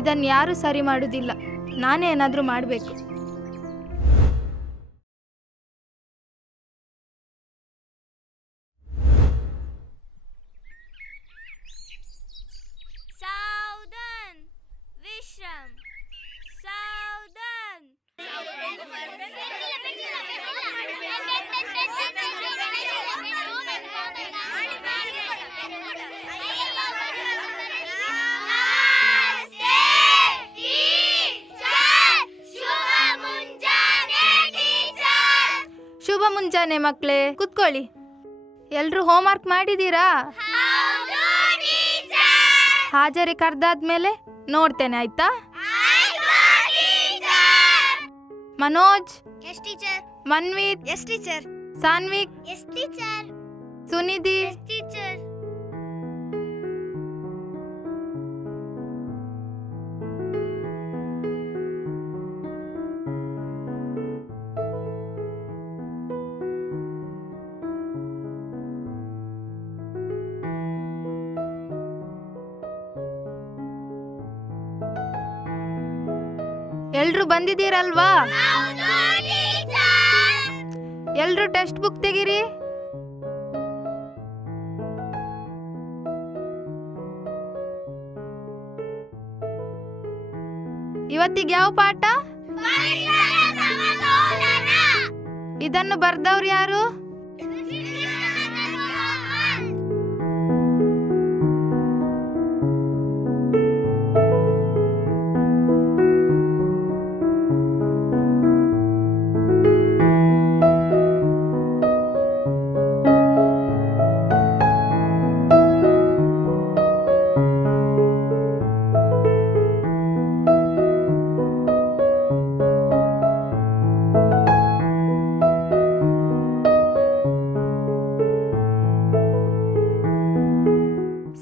ಇದನ್ನು ಯಾರು ಸರಿ ಮಾಡುವುದಿಲ್ಲ, ನಾನೇ ಏನಾದರೂ ಮಾಡಬೇಕು. ಸಾವಧಾನ್ ವಿಶ್ರಮ್, ಸಾವಧಾನ್. ಶುಭ ಮುಂಜಾನೆ ಮಕ್ಕಳೇ, ಕುತ್ಕೊಳ್ಳಿ. ಎಲ್ರೂ ಹೋಮ್ವರ್ಕ್ ಮಾಡಿದ್ದೀರಾ? ಹಾಜರಿ ಕರೆದಾದ್ಮೇಲೆ ನೋಡ್ತೇನೆ, ಆಯ್ತಾ? Manoj, yes teacher. Manvith, yes teacher. Sanvik, yes teacher. Sunidhi, yes teacher. ಎಲ್ರೂ ಬಂದಿದ್ದೀರಲ್ವಾ? ಎಲ್ರೂ ಟೆಕ್ಸ್ಟ್ ಬುಕ್ ತೆಗೀರಿ. ಇವತ್ತಿಗೆ ಯಾವ ಪಾಠ? ಇದನ್ನು ಬರ್ದವ್ರು ಯಾರು?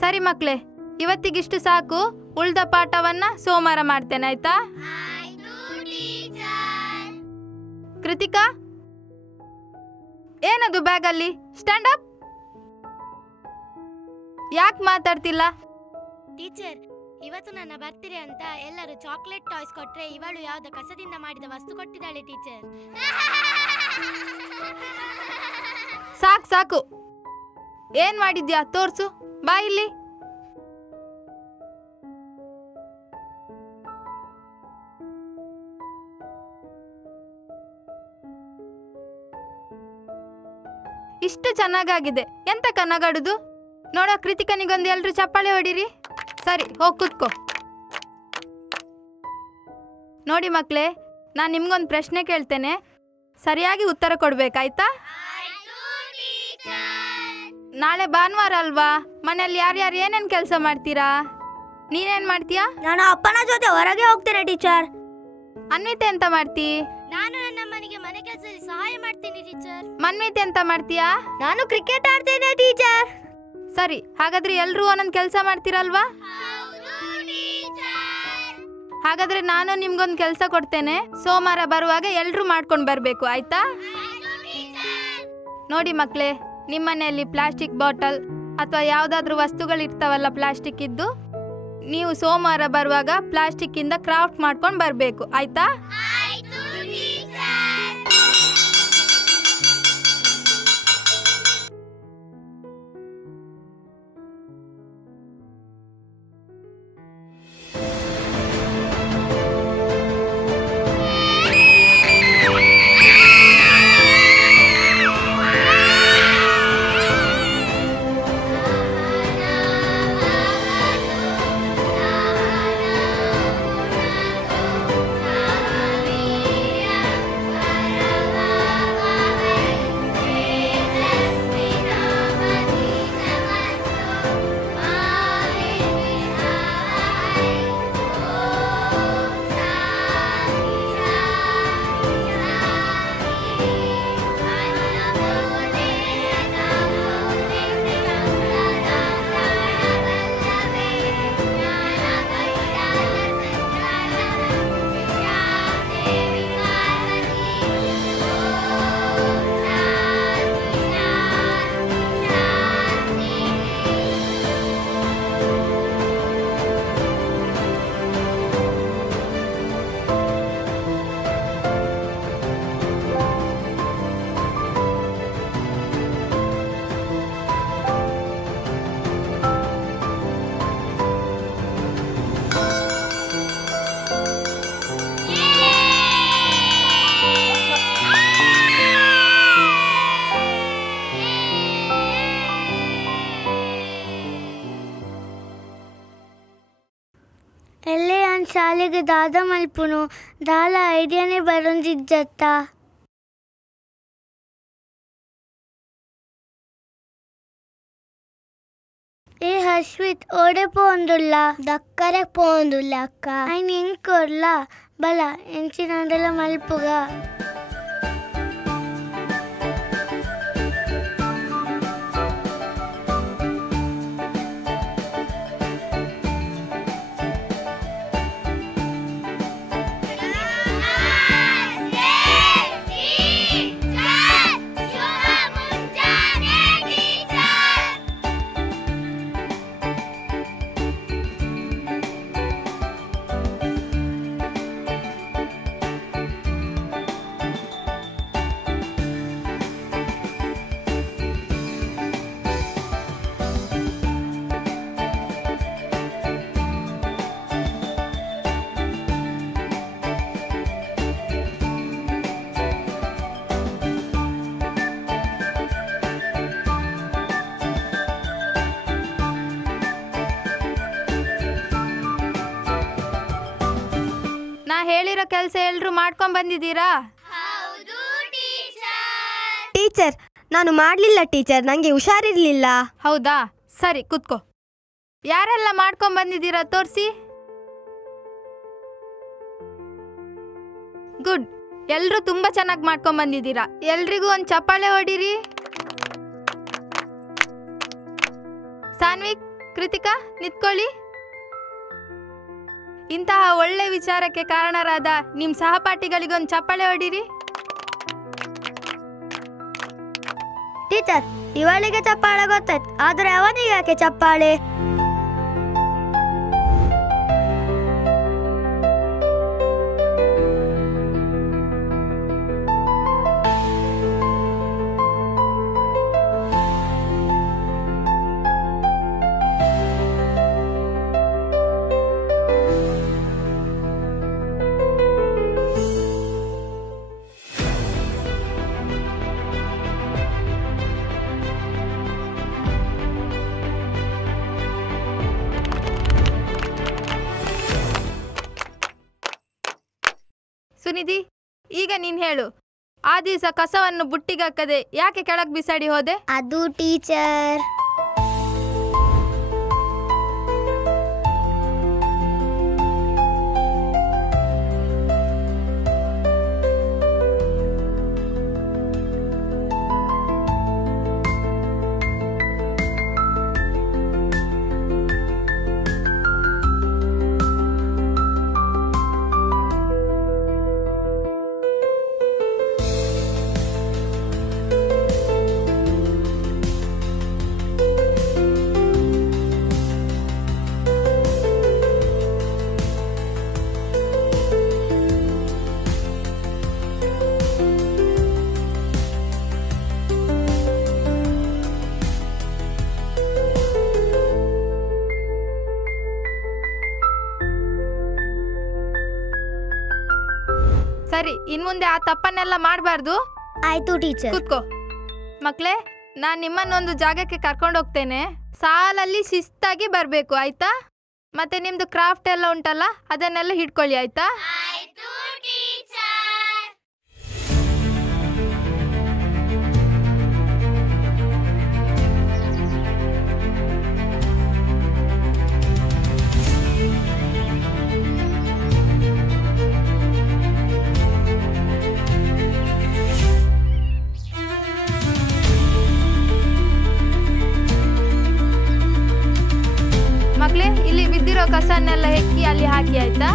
ಸರಿ ಮಕ್ಕಳೇ, ಇವತ್ತಿಗಿಷ್ಟು ಸಾಕು. ಉಳ್ದ ಪಾಠವನ್ನ ಸೋಮವಾರ ಮಾಡ್ತೇನೆ, ಆಯ್ತಾ? ಕೃತಿಕಾ, ಏನದು ಬ್ಯಾಗಲ್ಲಿ? Stand up. ಯಾಕೆ ಮಾತಾಡ್ತಿಲ್ಲ? ಟೀಚರ್, ಇವತ್ತು ನನ್ನ ಬರ್ತ್ಡೇ ಅಂತ ಎಲ್ಲರೂ ಚಾಕ್ಲೇಟ್ ಟಾಯ್ಸ್ ಕೊಟ್ರೆ ಇವಳು ಯಾವ್ದೋ ಕಸದಿಂದ ಮಾಡಿದ ವಸ್ತು ಕೊಟ್ಟಿದ್ದಾಳೆ ಟೀಚರ್. ಸಾಕು ಸಾಕು, ಏನ್ ಮಾಡಿದ್ಯಾ ತೋರ್ಸು, ಬಾ ಇಲ್ಲಿ. ಇಷ್ಟು ಚೆನ್ನಾಗಾಗಿದೆ, ಎಂತ ಕನ್ನಗಾಡುದು? ನೋಡೋ ಕೃತಿಕನಿಗೊಂದು ಎಲ್ರು ಚಪ್ಪಾಳೆ ಹೊಡಿರಿ. ಸರಿ, ಹೋಗ್ ಕೂತ್ಕೋ. ನೋಡಿ ಮಕ್ಕಳೇ, ನಾನು ನಿಮ್ಗೊಂದು ಪ್ರಶ್ನೆ ಕೇಳ್ತೇನೆ, ಸರಿಯಾಗಿ ಉತ್ತರ ಕೊಡ್ಬೇಕಾಯ್ತಾ? ನಾಳೆ ಭಾನುವಾರ ಅಲ್ವಾ, ಮನೆಯಲ್ಲಿ ಯಾರ್ಯಾರು ಏನೇನು ಕೆಲಸ ಮಾಡ್ತೀರಾ? ನೀನೇನು ಮಾಡ್ತೀಯಾ? ನಾನು ಅಪ್ಪನ ಜೊತೆ ಹೊರಗೆ ಹೋಗ್ತೇನೆ ಟೀಚರ್. ಅನ್ವಿತೆ ಎಂತ ಮಾಡ್ತೀ? ನಾನು ನನ್ನ ಅಮ್ಮನಿಗೆ ಮನೆ ಕೆಲಸದಲ್ಲಿ ಸಹಾಯ ಮಾಡ್ತೀನಿ ಟೀಚರ್. ಮನ್ವಿತೆ ಎಂತ ಮಾಡ್ತೀಯಾ? ನಾನು ಕ್ರಿಕೆಟ್ ಆಡ್ತೇನೆ ಟೀಚರ್. ಸರಿ, ಹಾಗಾದ್ರೆ ಎಲ್ರೂ ಒಂದೊಂದು ಕೆಲಸ ಮಾಡ್ತೀರಲ್ವಾ? ಹಾಗಾದ್ರೆ ನಾನು ನಿಮ್ಗೊಂದು ಕೆಲಸ ಕೊಡ್ತೇನೆ, ಸೋಮವಾರ ಬರುವಾಗ ಎಲ್ರೂ ಮಾಡ್ಕೊಂಡು ಬರಬೇಕು, ಆಯ್ತಾ? ನೋಡಿ ಮಕ್ಕಳೇ, ನಿಮ್ಮನೆಯಲ್ಲಿ ಪ್ಲಾಸ್ಟಿಕ್ ಬಾಟಲ್ ಅಥವಾ ಯಾವುದಾದ್ರೂ ವಸ್ತುಗಳಿರ್ತಾವಲ್ಲ ಪ್ಲಾಸ್ಟಿಕ್ ಇದ್ದು, ನೀವು ಸೋಮವಾರ ಬರುವಾಗ ಪ್ಲಾಸ್ಟಿಕ್ಕಿಂದ ಕ್ರಾಫ್ಟ್ ಮಾಡ್ಕೊಂಡು ಬರಬೇಕು, ಆಯ್ತಾ? ಎಲ್ಲಿ ನಾನು ಶಾಲೆಗೆ ದಾದ ಮಲ್ಪುನು ದಾಲ ಐಡಿಯಾನೇ ಬರೊಂದಿಜ್ಜತ್ತ. ಏ ಹರ್ಷಿತ್ ಓಡೆ ಪೋಂದುಲ್ಲ ದಕ್ಕರೆ ಪೋಂದುಲ್ಲ ಅಕ್ಕ ಐನ್ ಹೆಂಗ್ ಕೊರ್ಲ ಬಲ ಎಂಚಿನಂದೆಲ್ಲ ಮಲ್ಪುಗ. ಹೇಳಿರೋ ಕೆಲಸ ಎಲ್ಲರೂ ಮಾಡ್ಕೊಂಡು ಬಂದಿದ್ದೀರಾ? ಟೀಚರ್, ನಾನು ಮಾಡಲಿಲ್ಲ ಟೀಚರ್, ನನಗೆ ಹುಷಾರಿರಲಿಲ್ಲ. ಹೌದಾ, ಸರಿ ಕೂತ್ಕೋ. ಯಾರೆಲ್ಲ ಮಾಡ್ಕೊಂಡು ಬಂದಿದ್ದೀರಾ ತೋರಿಸಿ. ಗುಡ್, ಎಲ್ಲರೂ ತುಂಬಾ ಚೆನ್ನಾಗಿ ಮಾಡ್ಕೊಂಡು ಬಂದಿದ್ದೀರಾ. ಎಲ್ರಿಗೂ ಒಂದು ಚಪ್ಪಾಳೆ ಹೊಡೀರಿ. ಸಾನ್ವಿಕ್, ಕೃತಿಕಾ ನಿಂತ್ಕೊಳ್ಳಿ. ಇಂತಹ ಒಳ್ಳೆ ವಿಚಾರಕ್ಕೆ ಕಾರಣರಾದ ನಿಮ್ಮ ಸಹಪಾಠಿಗಳಿಗೊಂದು ಚಪ್ಪಾಳೆ ಹೊಡೀರಿ. ಟೀಚರ್, ಇವಳಿಗೆ ಚಪ್ಪಾಳೆ ಗೊತ್ತಾಯ್ತು, ಆದರೆ ಅವನಿಗೆ ಯಾಕೆ ಚಪ್ಪಾಳೆ? ಸುನಿಧಿ, ಈಗ ನೀನು ಹೇಳು, ಆ ದಿವಸ ಕಸವನ್ನು ಬುಟ್ಟಿಗಾಕದೆ ಯಾಕೆ ಕೆಳಗೆ ಬಿಸಾಡಿ ಹೋದೆ? ಅದು ಟೀಚರ್, ಸರಿ, ಇನ್ಮುಂದೆ ಆ ತಪ್ಪನ್ನೆಲ್ಲ ಮಾಡಬಾರ್ದು. ಆಯ್ತು ಟೀಚರ್. ಕೂತ್ಕೋ ಮಕ್ಕಳೇ, ನಾನು ನಿಮ್ಮನ್ನೊಂದು ಜಾಗಕ್ಕೆ ಕರ್ಕೊಂಡು ಹೋಗ್ತೇನೆ. ಸಾಲಲ್ಲಿ ಶಿಸ್ತಾಗಿ ಬರಬೇಕು, ಆಯ್ತಾ? ಮತ್ತೆ ನಿಮ್ದು ಕ್ರಾಫ್ಟ್ ಎಲ್ಲ ಉಂಟಲ್ಲ, ಅದನ್ನೆಲ್ಲ ಹಿಡ್ಕೊಳ್ಳಿ, ಆಯ್ತಾ? ಮಕ್ಕಳೇ, ಇಲ್ಲಿ ಬಿದ್ದಿರೋ ಕಸನ್ನೆಲ್ಲ ಹೆಕ್ಕಿ ಅಲ್ಲಿ ಹಾಕಿ, ಆಯ್ತಾ?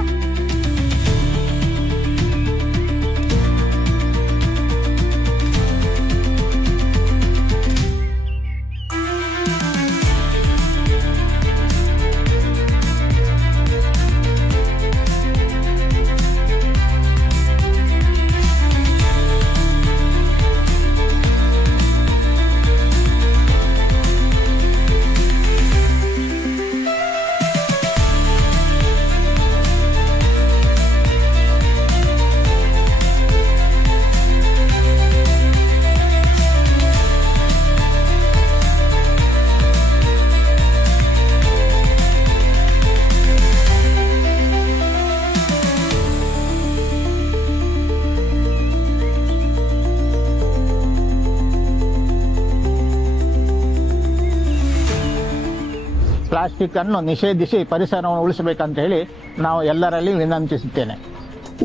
ಪ್ಲಾಸ್ಟಿಕ್ ಅನ್ನು ನಿಷೇಧಿಸಿ ಪರಿಸರವನ್ನು ಉಳಿಸಬೇಕಂತ ಹೇಳಿ ನಾವು ಎಲ್ಲರಲ್ಲಿ ವಿನಂತಿಸುತ್ತೇನೆ.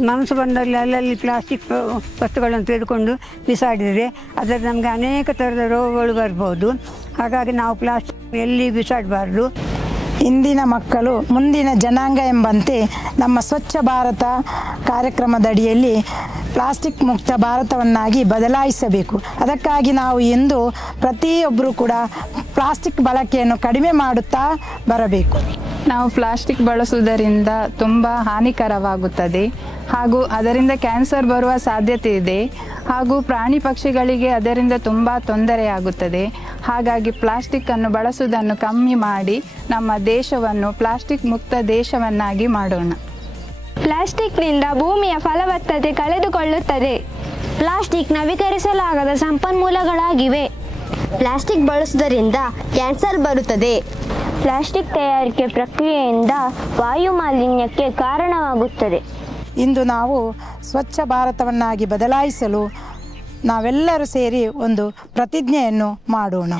ಮನಸ್ಸು ಬಂದಲ್ಲಿ ಅಲ್ಲಲ್ಲಿ ಪ್ಲಾಸ್ಟಿಕ್ ವಸ್ತುಗಳನ್ನು ತೆಗೆದುಕೊಂಡು ಬಿಸಾಡಿದರೆ ಅದರಲ್ಲಿ ನಮಗೆ ಅನೇಕ ಥರದ ರೋಗಗಳು ಬರ್ಬೋದು. ಹಾಗಾಗಿ ನಾವು ಪ್ಲಾಸ್ಟಿಕ್ ಎಲ್ಲಿ ಬಿಸಾಡಬಾರ್ದು. ಇಂದಿನ ಮಕ್ಕಳು ಮುಂದಿನ ಜನಾಂಗ ಎಂಬಂತೆ ನಮ್ಮ ಸ್ವಚ್ಛ ಭಾರತ ಕಾರ್ಯಕ್ರಮದಡಿಯಲ್ಲಿ ಪ್ಲಾಸ್ಟಿಕ್ ಮುಕ್ತ ಭಾರತವನ್ನಾಗಿ ಬದಲಾಯಿಸಬೇಕು. ಅದಕ್ಕಾಗಿ ನಾವು ಇಂದು ಪ್ರತಿಯೊಬ್ಬರೂ ಕೂಡ ಪ್ಲಾಸ್ಟಿಕ್ ಬಳಕೆಯನ್ನು ಕಡಿಮೆ ಮಾಡುತ್ತಾ ಬರಬೇಕು. ನಾವು ಪ್ಲಾಸ್ಟಿಕ್ ಬಳಸುವುದರಿಂದ ತುಂಬ ಹಾನಿಕರವಾಗುತ್ತದೆ ಹಾಗೂ ಅದರಿಂದ ಕ್ಯಾನ್ಸರ್ ಬರುವ ಸಾಧ್ಯತೆ ಇದೆ ಹಾಗೂ ಪ್ರಾಣಿ ಪಕ್ಷಿಗಳಿಗೆ ಅದರಿಂದ ತುಂಬ ತೊಂದರೆಯಾಗುತ್ತದೆ. ಹಾಗಾಗಿ ಪ್ಲಾಸ್ಟಿಕ್ಕನ್ನು ಬಳಸುವುದನ್ನು ಕಮ್ಮಿ ಮಾಡಿ ನಮ್ಮ ದೇಶವನ್ನು ಪ್ಲಾಸ್ಟಿಕ್ ಮುಕ್ತ ದೇಶವನ್ನಾಗಿ ಮಾಡೋಣ. ಪ್ಲಾಸ್ಟಿಕ್ನಿಂದ ಭೂಮಿಯ ಫಲವತ್ತತೆ ಕಳೆದುಕೊಳ್ಳುತ್ತದೆ. ಪ್ಲಾಸ್ಟಿಕ್ ನವೀಕರಿಸಲಾಗದ ಸಂಪನ್ಮೂಲಗಳಾಗಿವೆ. ಪ್ಲಾಸ್ಟಿಕ್ ಬಳಸುವುದರಿಂದ ಕ್ಯಾನ್ಸರ್ ಬರುತ್ತದೆ. ಪ್ಲಾಸ್ಟಿಕ್ ತಯಾರಿಕೆ ಪ್ರಕ್ರಿಯೆಯಿಂದ ವಾಯು ಮಾಲಿನ್ಯಕ್ಕೆ ಕಾರಣವಾಗುತ್ತದೆ. ಇಂದು ನಾವು ಸ್ವಚ್ಛ ಭಾರತವನ್ನಾಗಿ ಬದಲಾಯಿಸಲು ನಾವೆಲ್ಲರೂ ಸೇರಿ ಒಂದು ಪ್ರತಿಜ್ಞೆಯನ್ನು ಮಾಡೋಣ.